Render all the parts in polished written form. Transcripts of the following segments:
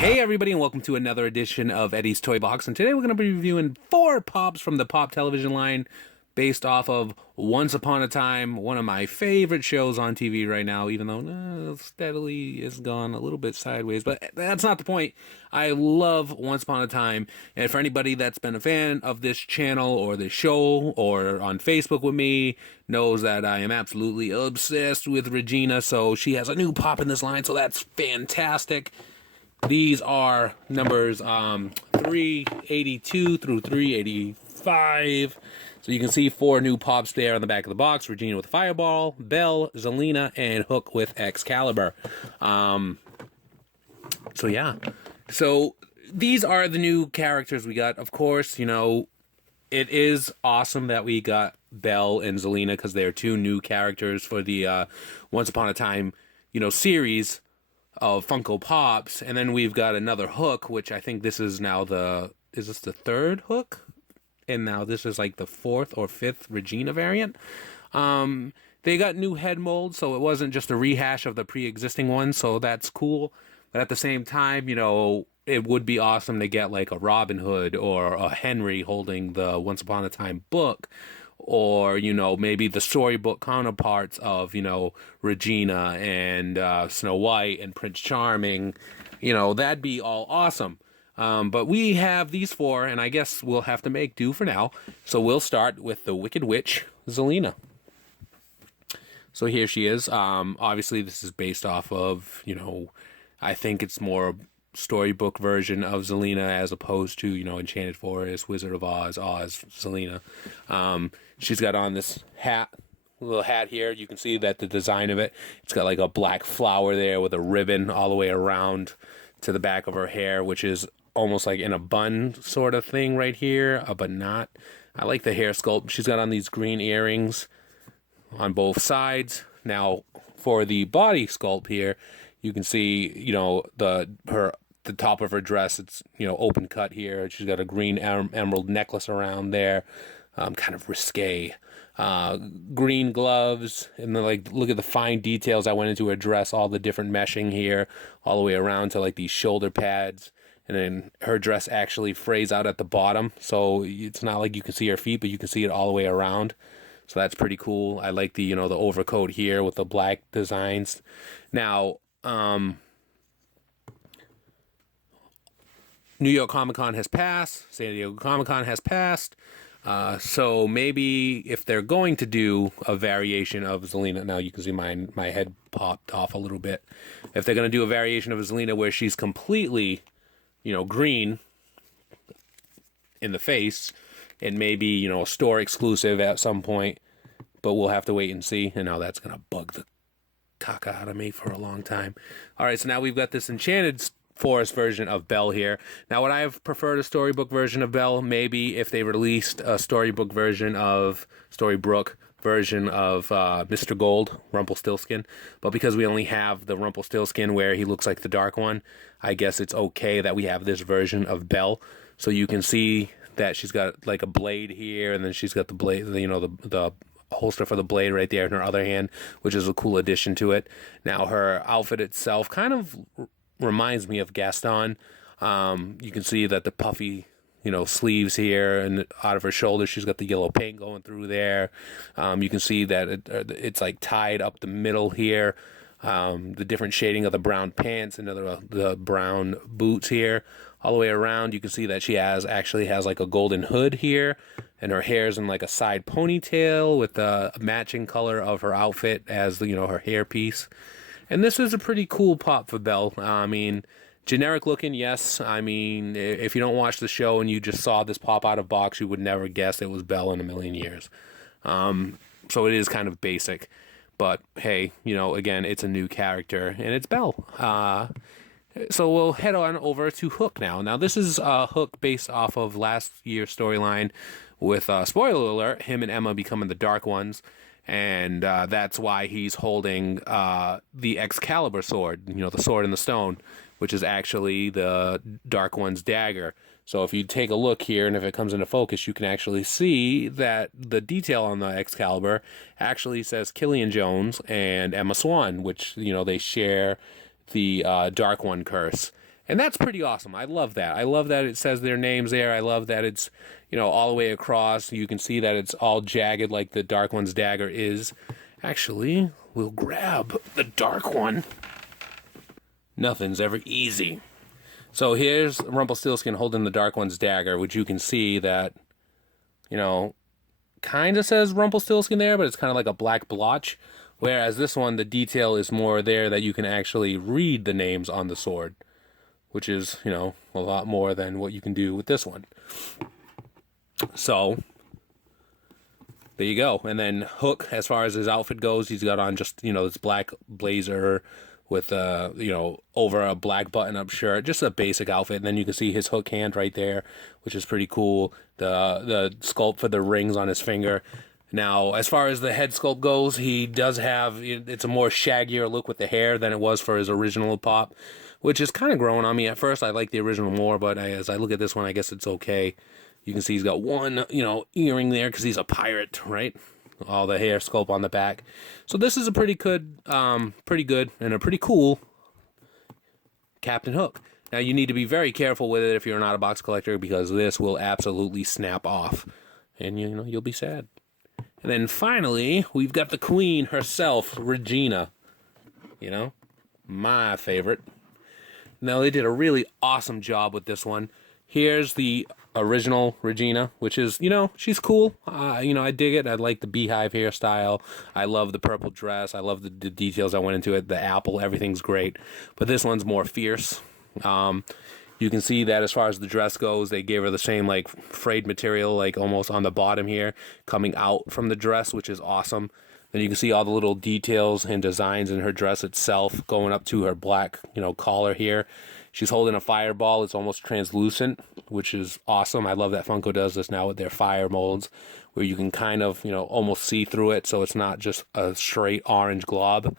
Hey everybody, and welcome to another edition of Eddie's Toy Box, and today we're going to be reviewing 4 Pops from the Pop television line based off of Once Upon a Time, one of my favorite shows on TV right now, even though steadily has gone a little bit sideways, but that's not the point. I love Once Upon a Time, and for anybody that's been a fan of this channel or this show or on Facebook with me knows that I am absolutely obsessed with Regina, so she has a new Pop in this line, so that's fantastic. These are numbers 382 through 385. So you can see 4 new Pops there on the back of the box. Regina with Fireball, Belle, Zelena, and Hook with Excalibur. So yeah. So these are the new characters we got. Of course, you know, it is awesome that we got Belle and Zelena because they're 2 new characters for the Once Upon a Time, you know, series of Funko Pops, and then we've got another Hook, which I think this is now is this the 3rd Hook? And now this is like the 4th or 5th Regina variant. They got new head molds, so it wasn't just a rehash of the pre-existing one, so that's cool. But at the same time, you know, it would be awesome to get like a Robin Hood or a Henry holding the Once Upon a Time book, or, you know, maybe the storybook counterparts of, you know, Regina and Snow White and Prince Charming. You know, that'd be all awesome. But we have these 4, and I guess we'll have to make do for now. So we'll start with the Wicked Witch, Zelena. So here she is. Obviously, this is based off of, you know, I think it's more storybook version of Zelena as opposed to, you know, Enchanted Forest, Wizard of Oz, Zelena. She's got on this little hat here. You can see that the design of it, it's got like a black flower there with a ribbon all the way around to the back of her hair, which is almost like in a bun sort of thing right here, but not. I like the hair sculpt. She's got on these green earrings on both sides. Now, for the body sculpt here, you can see, you know, the top of her dress, it's, you know, open cut here. She's got a green emerald necklace around there, kind of risque. Green gloves, and then, like, look at the fine details I went into her dress, all the different meshing here, all the way around to like these shoulder pads. And then her dress actually frays out at the bottom, so it's not like you can see her feet, but you can see it all the way around. So that's pretty cool. I like the, you know, the overcoat here with the black designs. Now, New York Comic Con has passed. San Diego Comic Con has passed. So maybe if they're going to do a variation of Zelena, now you can see my head popped off a little bit. If they're going to do a variation of Zelena where she's completely, you know, green in the face, it may be, you know, a store exclusive at some point, but we'll have to wait and see. And now that's going to bug the caca out of me for a long time. All right, so now we've got this Enchanted Forest version of Belle here. Now, would I have preferred a storybook version of Belle? Maybe if they released a storybook version of Storybrooke version of Mr. Gold, Rumpelstiltskin. But because we only have the Rumpelstiltskin where he looks like the dark one, I guess it's okay that we have this version of Belle. So you can see that she's got like a blade here, and then she's got the blade, you know, the holster for the blade right there in her other hand, which is a cool addition to it. Now, her outfit itself kind of reminds me of Gaston. You can see that the puffy, you know, sleeves here, and out of her shoulders she's got the yellow paint going through there. You can see that it's like tied up the middle here. The different shading of the brown pants and the brown boots here. All the way around, you can see that she actually has like a golden hood here, and her hair's in like a side ponytail with the matching color of her outfit as, you know, her hairpiece. And this is a pretty cool pop for Belle. I mean, generic looking, yes. I mean, if you don't watch the show and you just saw this pop out of box, you would never guess it was Belle in a million years. So it is kind of basic. But hey, you know, again, it's a new character, and it's Belle. So we'll head on over to Hook now. Now, this is Hook based off of last year's storyline with, spoiler alert, him and Emma becoming the Dark Ones. And that's why he's holding the Excalibur Sword, you know, the sword in the stone, which is actually the Dark One's dagger. So if you take a look here, and if it comes into focus, you can actually see that the detail on the Excalibur actually says Killian Jones and Emma Swan, which, you know, they share the Dark One curse. And that's pretty awesome. I love that. I love that it says their names there. I love that it's, you know, all the way across. You can see that it's all jagged like the Dark One's dagger is. Actually, we'll grab the Dark One. Nothing's ever easy. So here's Rumpelstiltskin holding the Dark One's dagger, which you can see that, you know, kind of says Rumpelstiltskin there, but it's kind of like a black blotch. Whereas this one, the detail is more there that you can actually read the names on the sword, which is, you know, a lot more than what you can do with this one. So, there you go. And then Hook, as far as his outfit goes, he's got on just, you know, this black blazer with, you know, over a black button-up shirt. Just a basic outfit. And then you can see his hook hand right there, which is pretty cool. The sculpt for the rings on his finger. Now, as far as the head sculpt goes, he does have, it's a more shaggier look with the hair than it was for his original pop, which is kind of growing on me. At first, I like the original more, but as I look at this one, I guess it's okay. You can see he's got one, you know, earring there because he's a pirate, right? All the hair sculpt on the back. So this is a pretty good and a pretty cool Captain Hook. Now, you need to be very careful with it if you're not a box collector, because this will absolutely snap off, and, you know, you'll be sad. And then finally, we've got the Queen herself, Regina. You know, my favorite. Now, they did a really awesome job with this one. Here's the original Regina, which is, you know, she's cool. You know, I dig it. I like the beehive hairstyle. I love the purple dress. I love the details that went into it. The apple, everything's great. But this one's more fierce. You can see that as far as the dress goes, they gave her the same, like, frayed material, like, almost on the bottom here, coming out from the dress, which is awesome. Then you can see all the little details and designs in her dress itself, going up to her black, you know, collar here. She's holding a fireball. It's almost translucent, which is awesome. I love that Funko does this now with their fire molds, where you can kind of, you know, almost see through it, so it's not just a straight orange glob.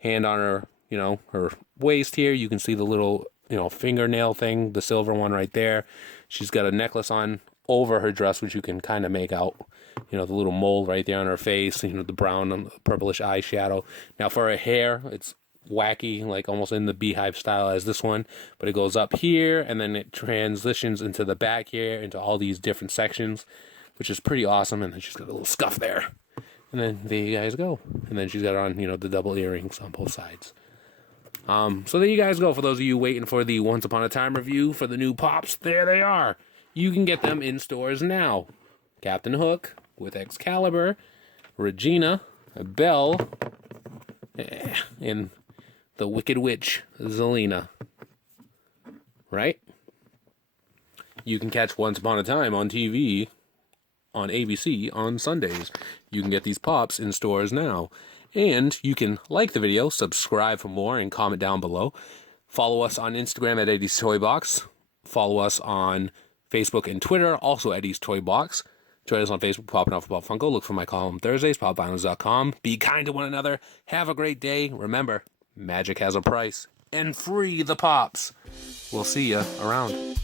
Hand on her, you know, her waist here, you can see the little, you know, fingernail thing, the silver one right there. She's got a necklace on over her dress, which you can kind of make out, you know, the little mole right there on her face, you know, the brown and purplish eyeshadow. Now for her hair, it's wacky, like almost in the beehive style as this one, but it goes up here and then it transitions into the back here, into all these different sections, which is pretty awesome. And then she's got a little scuff there, and then there you guys go. And then she's got on, you know, the double earrings on both sides. So there you guys go. For those of you waiting for the Once Upon a Time review for the new Pops, there they are. You can get them in stores now. Captain Hook with Excalibur, Regina, Belle, and the Wicked Witch, Zelena. Right? You can catch Once Upon a Time on TV on ABC on Sundays. You can get these Pops in stores now. And you can like the video, subscribe for more, and comment down below. Follow us on Instagram at EddiesToyBox. Follow us on Facebook and Twitter, also EddiesToyBox. Join us on Facebook, Popping Off About Funko. Look for my column Thursdays, popviolence.com. Be kind to one another. Have a great day. Remember, magic has a price. And free the Pops. We'll see you around.